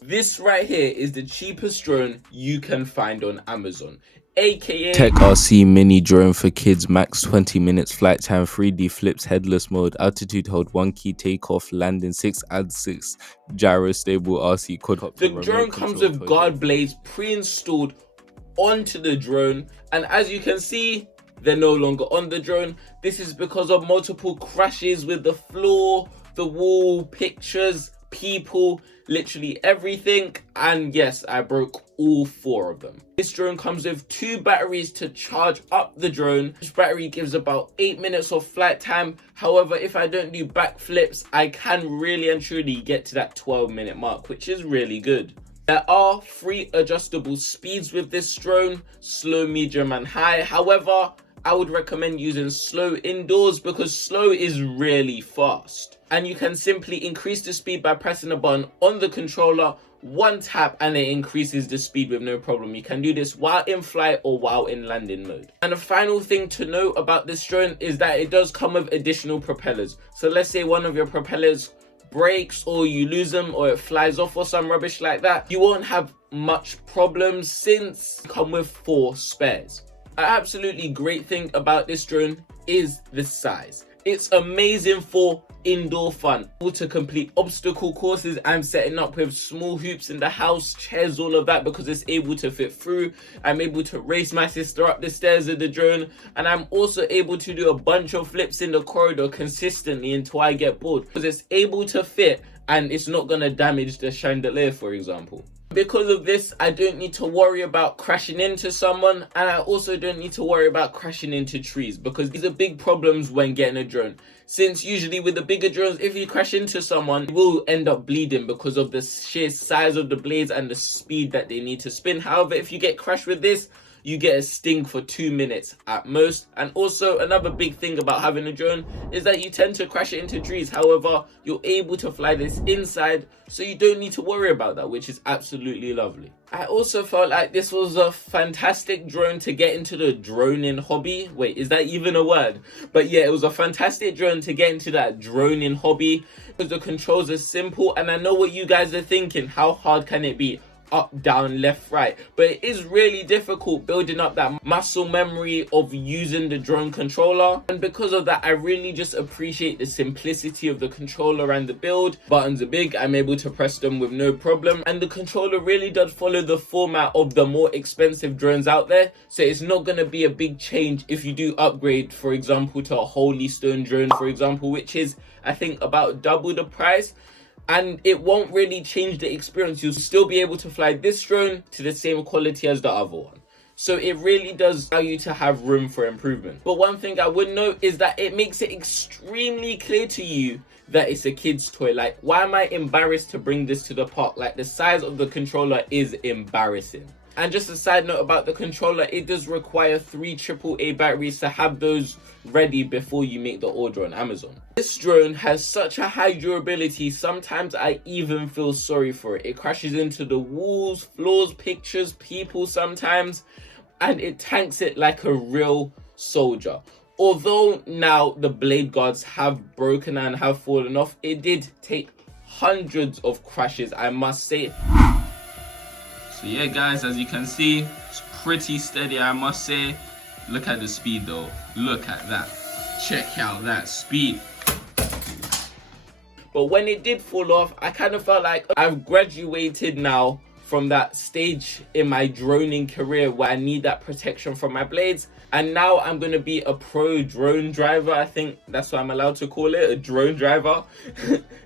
This right here is the cheapest drone you can find on Amazon, aka Tech RC mini drone for kids, max 20 minutes flight time, 3D flips, headless mode, altitude hold, 1 key takeoff, landing 6 add 6, gyro stable RC quadcopter. The drone comes with guard blades pre-installed onto the drone, and as you can see, they're no longer on the drone. This is because of multiple crashes with the floor, the wall, pictures, people, literally everything. And yes, I broke all 4 of them. This drone comes with 2 batteries to charge up the drone. Each battery gives about 8 minutes of flight time. However, if I don't do backflips, I can really and truly get to that 12-minute mark, which is really good. There are 3 adjustable speeds with this drone: slow, medium and high. However, I would recommend using slow indoors because slow is really fast. And you can simply increase the speed by pressing a button on the controller, 1 tap, and it increases the speed with no problem. You can do this while in flight or while in landing mode. And the final thing to note about this drone is that it does come with additional propellers. So let's say one of your propellers breaks or you lose them or it flies off or some rubbish like that, you won't have much problems since you come with 4 spares. An absolutely great thing about this drone is the size. It's amazing for indoor fun, able to complete obstacle courses. I'm setting up with small hoops in the house, chairs, all of that, because it's able to fit through. I'm able to race my sister up the stairs of the drone, and I'm also able to do a bunch of flips in the corridor consistently until I get bored, because it's able to fit and it's not going to damage the chandelier, for example. Because of this, I don't need to worry about crashing into someone, and I also don't need to worry about crashing into trees, because these are big problems when getting a drone. Since usually with the bigger drones, if you crash into someone, you will end up bleeding because of the sheer size of the blades and the speed that they need to spin. However, if you get crashed with this, you get a sting for 2 minutes at most. And also another big thing about having a drone is that you tend to crash it into trees. However, you're able to fly this inside, so you don't need to worry about that, which is absolutely lovely. I also felt like this was a fantastic drone to get into the droning hobby. Wait, is that even a word? But yeah, it was a fantastic drone to get into that droning hobby because the controls are simple. And I know what you guys are thinking, how hard can it be? Up, down, left, right. But it is really difficult building up that muscle memory of using the drone controller. And because of that, I really just appreciate the simplicity of the controller and the build. Buttons are big, I'm able to press them with no problem. And the controller really does follow the format of the more expensive drones out there. So it's not going to be a big change if you do upgrade, for example, to a Holy Stone drone, for example, which is, I think, about double the price. And it won't really change the experience. You'll still be able to fly this drone to the same quality as the other one. So it really does allow you to have room for improvement. But one thing I would note is that it makes it extremely clear to you that it's a kid's toy. Like, why am I embarrassed to bring this to the park? Like, the size of the controller is embarrassing. And just a side note about the controller, it does require 3 AAA batteries to have those ready before you make the order on Amazon. This drone has such a high durability, sometimes I even feel sorry for it. It crashes into the walls, floors, pictures, people sometimes, and it tanks it like a real soldier. Although now the blade guards have broken and have fallen off, it did take hundreds of crashes, I must say. So yeah guys, as you can see, it's pretty steady, I must say. Look at the speed though, look at that. Check out that speed. But when it did fall off, I kind of felt like I've graduated now from that stage in my droning career where I need that protection from my blades. And now I'm going to be a pro drone driver. I think that's what I'm allowed to call it, a drone driver.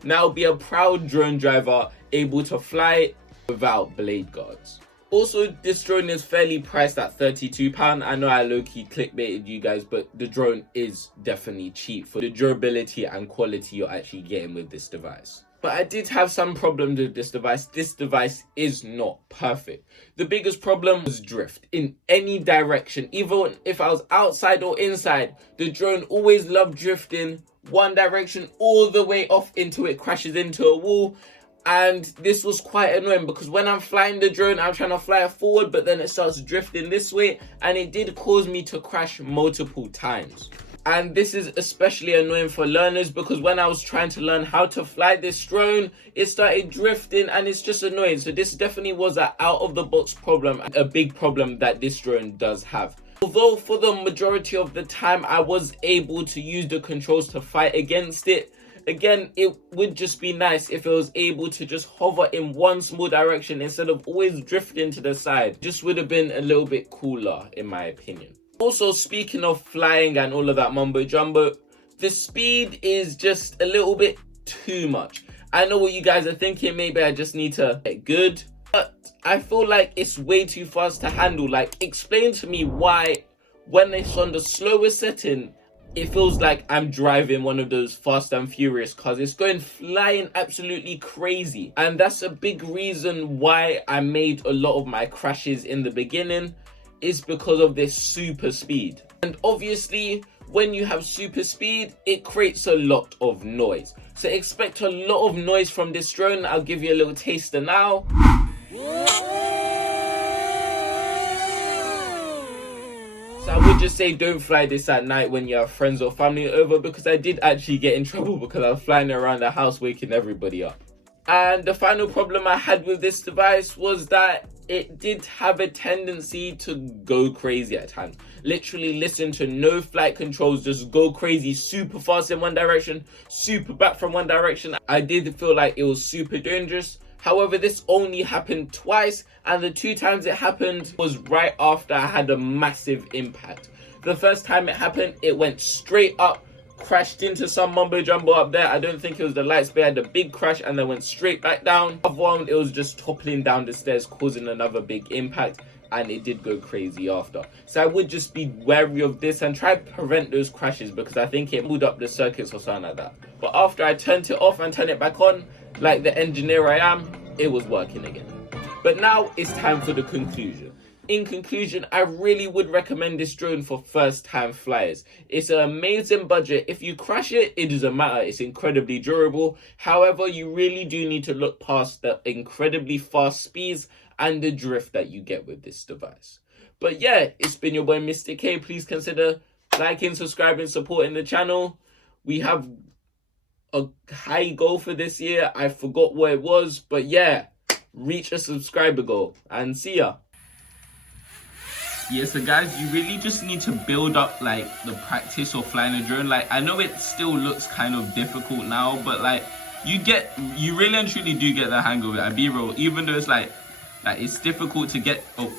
Now be a proud drone driver, able to fly without blade guards. Also, this drone is fairly priced at £32. I know I low-key clickbaited you guys, but the drone is definitely cheap for the durability and quality you're actually getting with this device. But I did have some problems with this device. This device is not perfect. The biggest problem was drift in any direction. Even if I was outside or inside, the drone always loved drifting one direction all the way off until it crashes into a wall. And this was quite annoying because when I'm flying the drone, I'm trying to fly it forward, but then it starts drifting this way, and it did cause me to crash multiple times. And this is especially annoying for learners because when I was trying to learn how to fly this drone, it started drifting and it's just annoying. So this definitely was an out of the box problem, a big problem that this drone does have. Although for the majority of the time I was able to use the controls to fight against it, again, it would just be nice if it was able to just hover in one small direction instead of always drifting to the side. Just would have been a little bit cooler in my opinion. Also, speaking of flying and all of that mumbo jumbo, the speed is just a little bit too much. I know what you guys are thinking, maybe I just need to get good, but I feel like it's way too fast to handle. Like, explain to me why when it's on the slowest setting, it feels like I'm driving one of those Fast and Furious cars. It's going flying absolutely crazy. And that's a big reason why I made a lot of my crashes in the beginning, is because of this super speed. And obviously when you have super speed, it creates a lot of noise, so expect a lot of noise from this drone. I'll give you a little taster now. So I would just say don't fly this at night when you have friends or family over, because I did actually get in trouble because I was flying around the house waking everybody up. And the final problem I had with this device was that it did have a tendency to go crazy at times. Literally listen to no flight controls, just go crazy super fast in one direction, super back from one direction. I did feel like it was super dangerous. However, this only happened twice, and the 2 times it happened was right after I had a massive impact. The first time it happened, it went straight up, crashed into some mumbo jumbo up there. I don't think it was the lights, but it had a big crash and then went straight back down. Other one, it was just toppling down the stairs, causing another big impact, and it did go crazy after. So I would just be wary of this and try to prevent those crashes, because I think it moved up the circuits or something like that. But after I turned it off and turned it back on, like the engineer I am, it was working again. But now it's time for the conclusion. In conclusion, I really would recommend this drone for first-time flyers. It's an amazing budget. If you crash it, it doesn't matter. It's incredibly durable. However, you really do need to look past the incredibly fast speeds and the drift that you get with this device. But yeah, it's been your boy Mr. K. Please consider liking, subscribing, supporting the channel. We have a high goal for this year. I forgot what it was, but yeah, reach a subscriber goal and see ya. Yeah, so guys, you really just need to build up like the practice of flying a drone. Like, I know it still looks kind of difficult now, but like you really and truly do get the hang of it. I be real, even though it's like it's difficult to get. Oh.